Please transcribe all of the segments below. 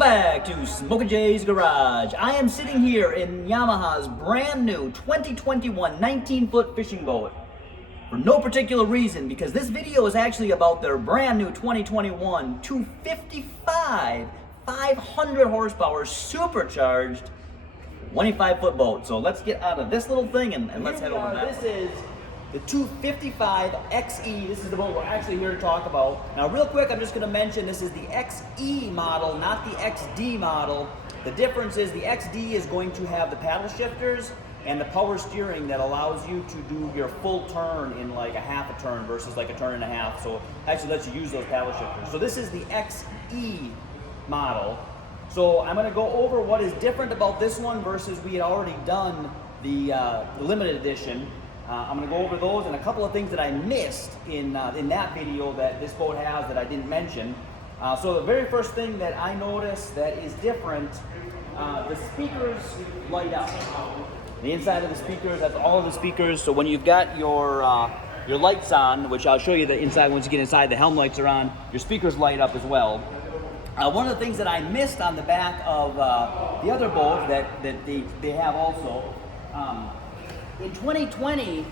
Welcome back to Smok'n Jay's Garage. I am sitting here in Yamaha's brand new 2021 19-foot fishing boat for no particular reason, because this video is actually about their brand new 2021 255 500 horsepower supercharged 25-foot boat. So let's get out of this little thing and let's head over. This is the 255 XE. This is the boat we're actually here to talk about. Now real quick, I'm just going to mention this is the XE model, not the XD model. The difference is the XD is going to have the paddle shifters and the power steering that allows you to do your full turn in like a half a turn versus like a turn and a half. So it actually lets you use those paddle shifters. So this is the XE model. So I'm going to go over what is different about this one versus we had already done the limited edition. I'm going to go over those and a couple of things that I missed in that video that this boat has that I didn't mention. So the very first thing that I noticed that is different, the speakers light up. The inside of the speakers, that's all of the speakers. So when you've got your lights on, which I'll show you the inside once you get inside, the helm lights are on, your speakers light up as well. One of the things that I missed on the back of the other boat that they have also, in 2020,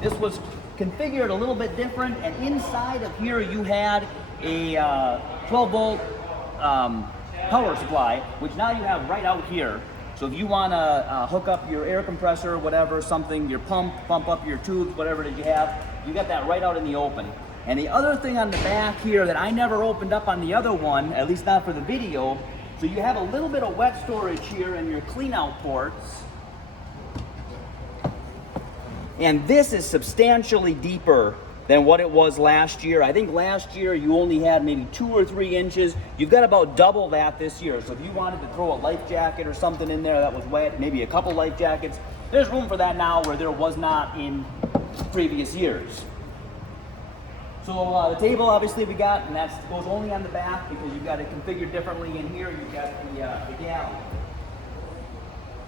this was configured a little bit different, and inside of here you had a 12-volt power supply, which now you have right out here. So if you want to hook up your air compressor, whatever, something, your pump up your tubes, whatever it is you have, you got that right out in the open. And the other thing on the back here that I never opened up on the other one, at least not for the video, so you have a little bit of wet storage here in your clean out ports. And this is substantially deeper than what it was last year. I think last year you only had maybe 2 or 3 inches. You've got about double that this year. So if you wanted to throw a life jacket or something in there that was wet, maybe a couple life jackets, there's room for that now where there was not in previous years. So the table obviously we got, and that goes only on the back because you've got it configured differently. In here you've got the galley.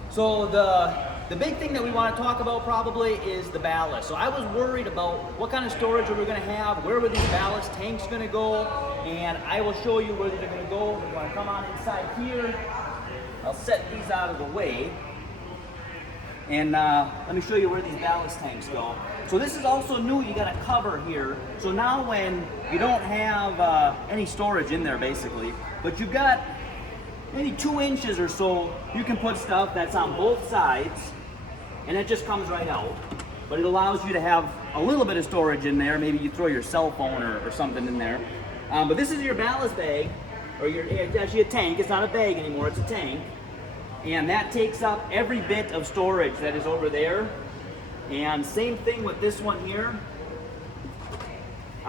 So the big thing that we want to talk about probably is the ballast. So I was worried about what kind of storage are we going to have, where were these ballast tanks going to go, and I will show you where they're going to go. We're going to come on inside here. I'll set these out of the way, and let me show you where these ballast tanks go. So this is also new. You got a cover here. So now when you don't have any storage in there basically, but you've got maybe 2 inches or so, you can put stuff that's on both sides, and it just comes right out. But it allows you to have a little bit of storage in there. Maybe you throw your cell phone or something in there. But this is your ballast bag, or it's actually a tank. It's not a bag anymore, it's a tank. And that takes up every bit of storage that is over there. And same thing with this one here.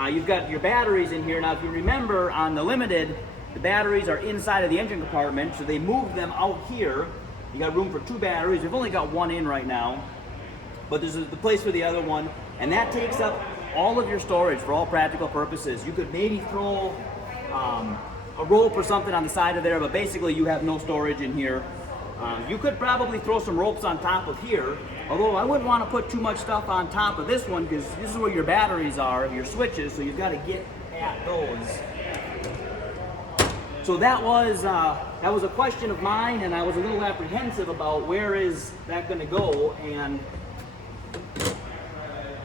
You've got your batteries in here. Now if you remember on the Limited, the batteries are inside of the engine compartment, so they moved them out here. You got room for 2 batteries. We've only got 1 in right now, but there's the place for the other one, and that takes up all of your storage for all practical purposes. You could maybe throw a rope or something on the side of there, but basically you have no storage in here. You could probably throw some ropes on top of here, although I wouldn't want to put too much stuff on top of this one because this is where your batteries are, your switches, so you've got to get at those. So that was a question of mine, and I was a little apprehensive about where is that going to go. And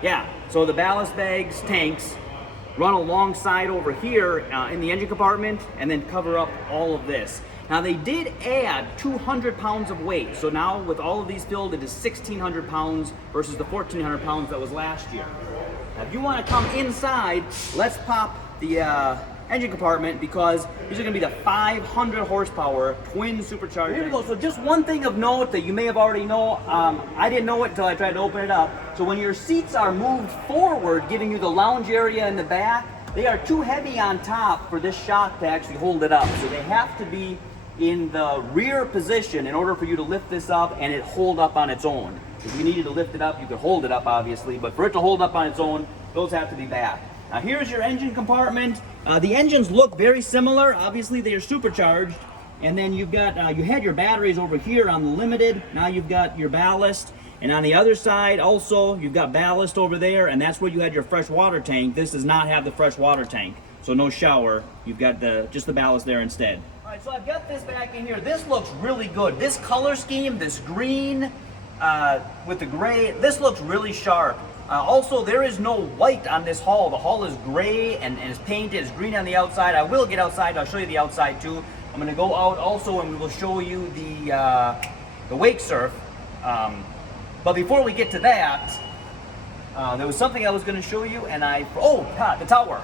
yeah, so the ballast bags, tanks, run alongside over here in the engine compartment and then cover up all of this. Now they did add 200 pounds of weight, so now with all of these filled it is 1,600 pounds versus the 1,400 pounds that was last year. Now if you want to come inside, let's pop the engine compartment, because these are going to be the 500 horsepower twin supercharged. Here we go. So just one thing of note that you may have already know, I didn't know it until I tried to open it up. So when your seats are moved forward, giving you the lounge area in the back, they are too heavy on top for this shock to actually hold it up. So they have to be in the rear position in order for you to lift this up and it hold up on its own. If you needed to lift it up, you could hold it up obviously, but for it to hold up on its own, those have to be back. Now here's your engine compartment. The engines look very similar. Obviously they are supercharged. And then you've got, you had your batteries over here on the Limited. Now you've got your ballast. And on the other side also, you've got ballast over there, and that's where you had your fresh water tank. This does not have the fresh water tank. So no shower, you've got just the ballast there instead. All right, so I've got this back in here. This looks really good. This color scheme, this green with the gray, this looks really sharp. Also, there is no white on this hull. The hull is gray and is painted. It's green on the outside. I will get outside. I'll show you the outside too. I'm going to go out also and we will show you the wake surf. But before we get to that, there was something I was going to show you, and the tower.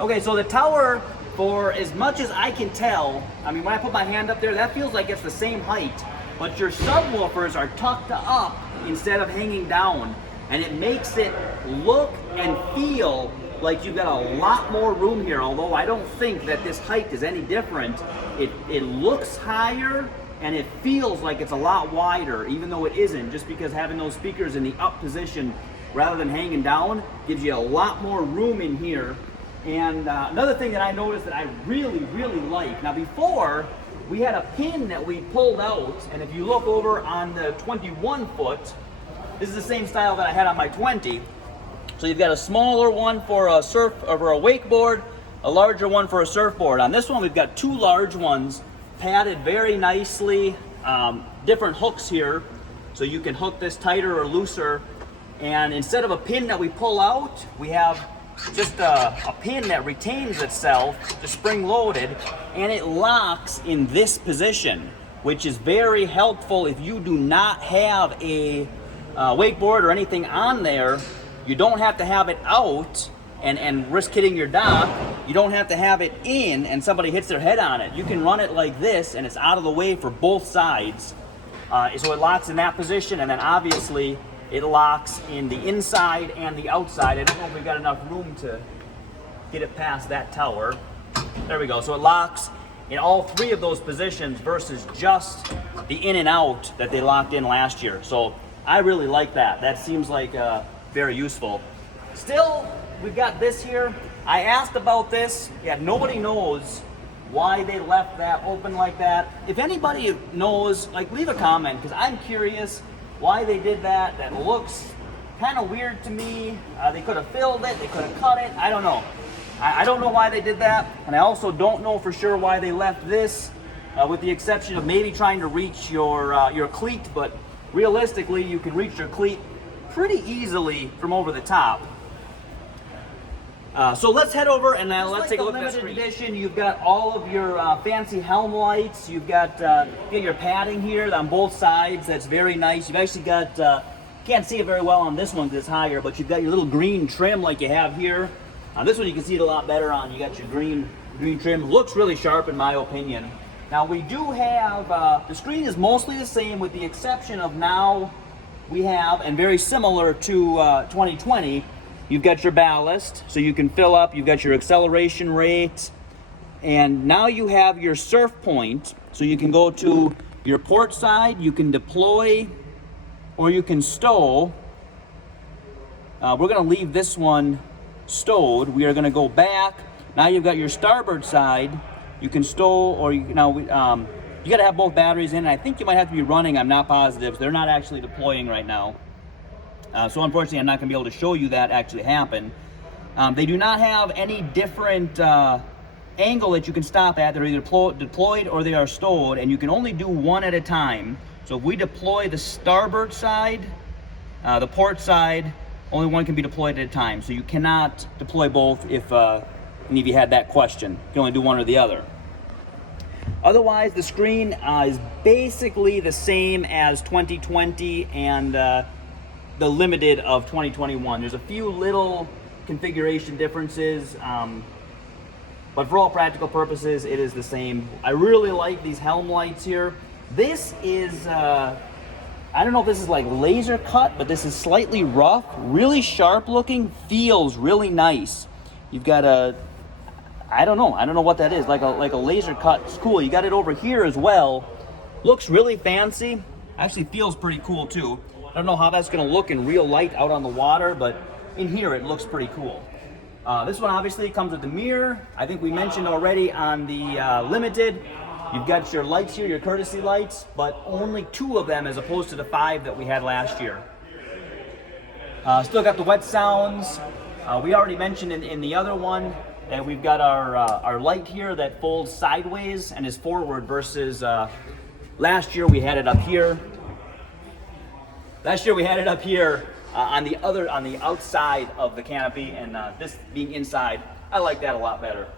Okay, so the tower, for as much as I can tell, I mean, when I put my hand up there, that feels like it's the same height, but your subwoofers are tucked up instead of hanging down, and it makes it look and feel like you've got a lot more room here, although I don't think that this height is any different. It looks higher, and it feels like it's a lot wider, even though it isn't, just because having those speakers in the up position rather than hanging down gives you a lot more room in here. And another thing that I noticed that I really, really like, now before, we had a pin that we pulled out, and if you look over on the 21 foot, this is the same style that I had on my 20. So you've got a smaller one for a wakeboard, a larger one for a surfboard. On this one, we've got two large ones, padded very nicely, different hooks here, so you can hook this tighter or looser. And instead of a pin that we pull out, we have just a pin that retains itself, just spring loaded, and it locks in this position, which is very helpful if you do not have a wakeboard or anything on there. You don't have to have it out and risk hitting your dock. You don't have to have it in and somebody hits their head on it. You can run it like this and it's out of the way for both sides. So it locks in that position, and then obviously it locks in the inside and the outside. I don't know if we've got enough room to get it past that tower. There we go. So it locks in all three of those positions versus just the in and out that they locked in last year. So I really like that. That seems like very useful. Still, we've got this here. I asked about this. Yeah, nobody knows why they left that open like that. If anybody knows, like, leave a comment, because I'm curious why they did that. That looks kind of weird to me. They could have filled it, they could have cut it, I don't know. I don't know why they did that, and I also don't know for sure why they left this, with the exception of maybe trying to reach your cleat, but realistically you can reach your cleat pretty easily from over the top. So let's head over and let's take a look at the limited edition. You've got all of your fancy Helm lights. You've got your padding here on both sides. That's very nice. You've actually got, can't see it very well on this one because it's higher, but you've got your little green trim like you have here. This one you can see it a lot better on. You got your green trim. Looks really sharp in my opinion. Now we do have, the screen is mostly the same with the exception of now we have, and very similar to 2020, you've got your ballast, so you can fill up. You've got your acceleration rate. And now you have your surf point, so you can go to your port side, you can deploy, or you can stow. We're going to leave this one stowed. We are going to go back. Now you've got your starboard side. You can stow, or you got to have both batteries in. And I think you might have to be running. I'm not positive. They're not actually deploying right now. So unfortunately, I'm not going to be able to show you that actually happen. They do not have any different angle that you can stop at. They're either deployed or they are stowed, and you can only do one at a time. So if we deploy the starboard side, the port side, only one can be deployed at a time. So you cannot deploy both if any of you had that question. You can only do one or the other. Otherwise, the screen is basically the same as 2020 and the limited of 2021. There's a few little configuration differences, but for all practical purposes, it is the same. I really like these Helm lights here. This is, I don't know if this is like laser cut, but this is slightly rough, really sharp looking, feels really nice. You've got a, I don't know what that is, like a laser cut. It's cool. You got it over here as well. Looks really fancy. Actually feels pretty cool too. I don't know how that's going to look in real light out on the water, but in here it looks pretty cool. This one obviously comes with the mirror. I think we mentioned already on the limited, you've got your lights here, your courtesy lights, but only 2 of them as opposed to the 5 that we had last year. Still got the wet sounds. We already mentioned in the other one, And we've got our light here that folds sideways and is forward versus last year we had it up here. Last year we had it up here on the outside of the canopy, and this being inside, I like that a lot better.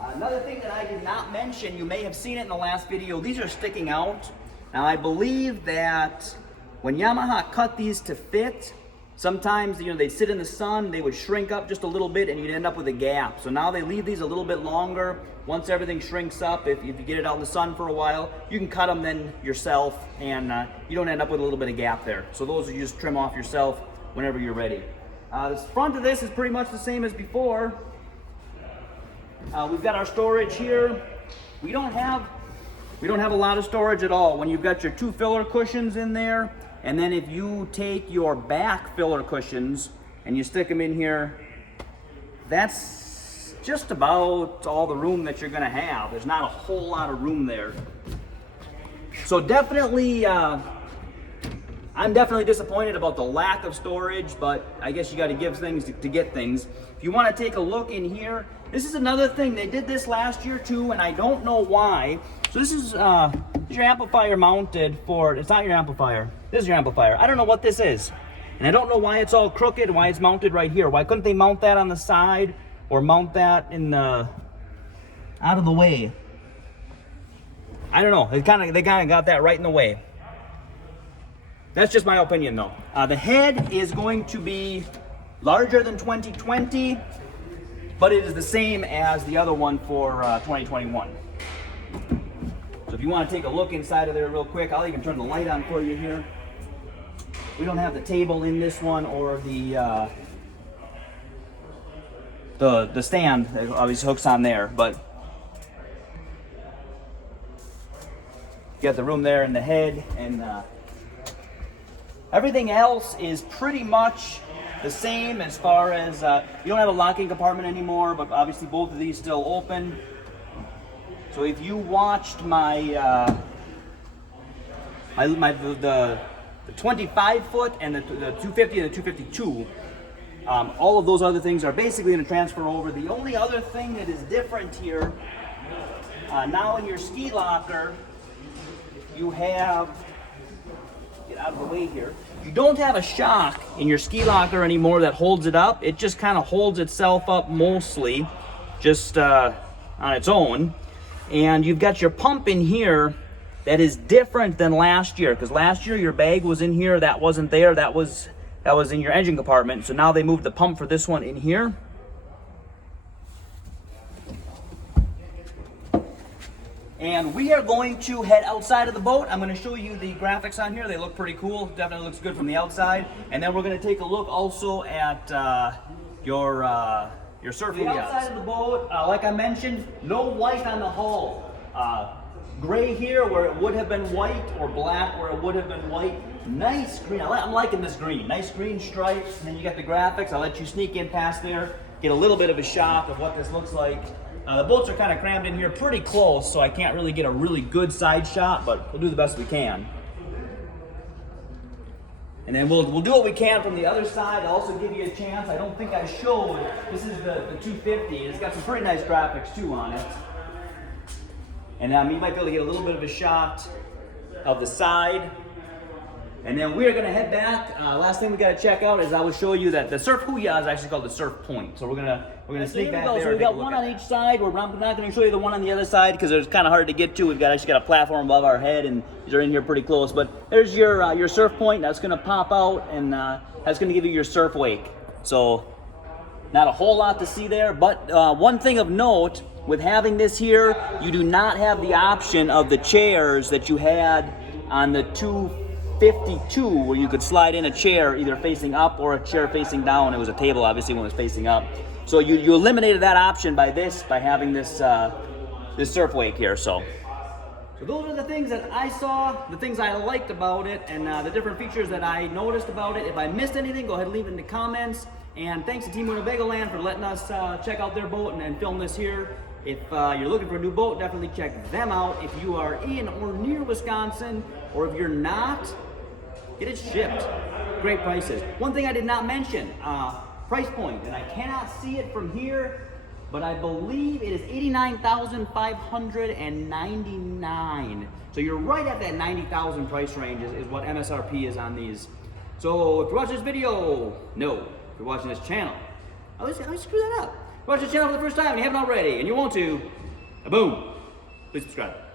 Another thing that I did not mention, you may have seen it in the last video, these are sticking out. Now I believe that when Yamaha cut these to fit, sometimes, you know, they'd sit in the sun, they would shrink up just a little bit and you'd end up with a gap. So now they leave these a little bit longer. Once everything shrinks up, if you get it out in the sun for a while, you can cut them then yourself, and you don't end up with a little bit of gap there. So those you just trim off yourself whenever you're ready. The front of this is pretty much the same as before. We've got our storage here. We don't have a lot of storage at all. When you've got your 2 filler cushions in there, and then if you take your back filler cushions and you stick them in here, that's just about all the room that you're gonna have. There's not a whole lot of room there. So definitely, I'm definitely disappointed about the lack of storage, but I guess you gotta give things to get things. If you wanna take a look in here, this is another thing. They did this last year too, and I don't know why. So this is your amplifier mounted for, it's not your amplifier. This is your amplifier. I don't know what this is. And I don't know why it's all crooked and why it's mounted right here. Why couldn't they mount that on the side or mount that in the, out of the way? I don't know. They kind of got that right in the way. That's just my opinion though. The head is going to be larger than 2020, but it is the same as the other one for 2021. So if you want to take a look inside of there real quick, I'll even turn the light on for you here. We don't have the table in this one or the stand that obviously hooks on there, but you got the room there and the head, and everything else is pretty much the same as far as you don't have a locking compartment anymore, but obviously both of these still open. So if you watched the 25 foot and the 250 and the 252, all of those other things are basically going to transfer over. The only other thing that is different here, now in your ski locker, you have, get out of the way here, you don't have a shock in your ski locker anymore that holds it up. It just kind of holds itself up mostly, just on its own. And you've got your pump in here that is different than last year, because last year your bag was in here, that wasn't there, that was in your engine compartment. So now they moved the pump for this one in here. And we are going to head outside of the boat. I'm going to show you the graphics on here. They look pretty cool. Definitely looks good from the outside. And then we're going to take a look also at your surf wheel. The outside of the boat, like I mentioned, no white on the hull. Gray here where it would have been white, or black where it would have been white. Nice green. I'm liking this green. Nice green stripes. And then you got the graphics. I'll let you sneak in past there, get a little bit of a shot of what this looks like. The boats are kind of crammed in here pretty close, so I can't really get a really good side shot, but we'll do the best we can. And then we'll do what we can from the other side. I'll also give you a chance. I don't think I showed. This is the 250. It's got some pretty nice graphics too on it. And you might be able to get a little bit of a shot of the side. And then we're gonna head back. Last thing we gotta check out is I will show you that the Surf Huya is actually called the Surf Point. So we're gonna sneak back there. So we got one on each side. I'm not gonna show you the one on the other side because it's kind of hard to get to. We've actually got a platform above our head, and these are in here pretty close. But there's your Surf Point. That's gonna pop out, and that's gonna give you your surf wake. So not a whole lot to see there, but one thing of note with having this here, you do not have the option of the chairs that you had on the 252, where you could slide in a chair either facing up or a chair facing down. It was a table, obviously, when it was facing up. So you eliminated that option by having this this surf wake here. So those are the things that I saw, the things I liked about it, and the different features that I noticed about it. If I missed anything, go ahead and leave it in the comments. And thanks to Team Winnebago Land for letting us check out their boat and film this here. If you're looking for a new boat, definitely check them out. If you are in or near Wisconsin, or if you're not, get it shipped. Great prices. One thing I did not mention, price point, and I cannot see it from here, but I believe it is $89,599. So you're right at that 90,000 price range is what MSRP is on these. So if you're watching this video, no. If you're watching this channel, I always screw that up. If you're watching this channel for the first time and you haven't already, and you want to, boom, please subscribe.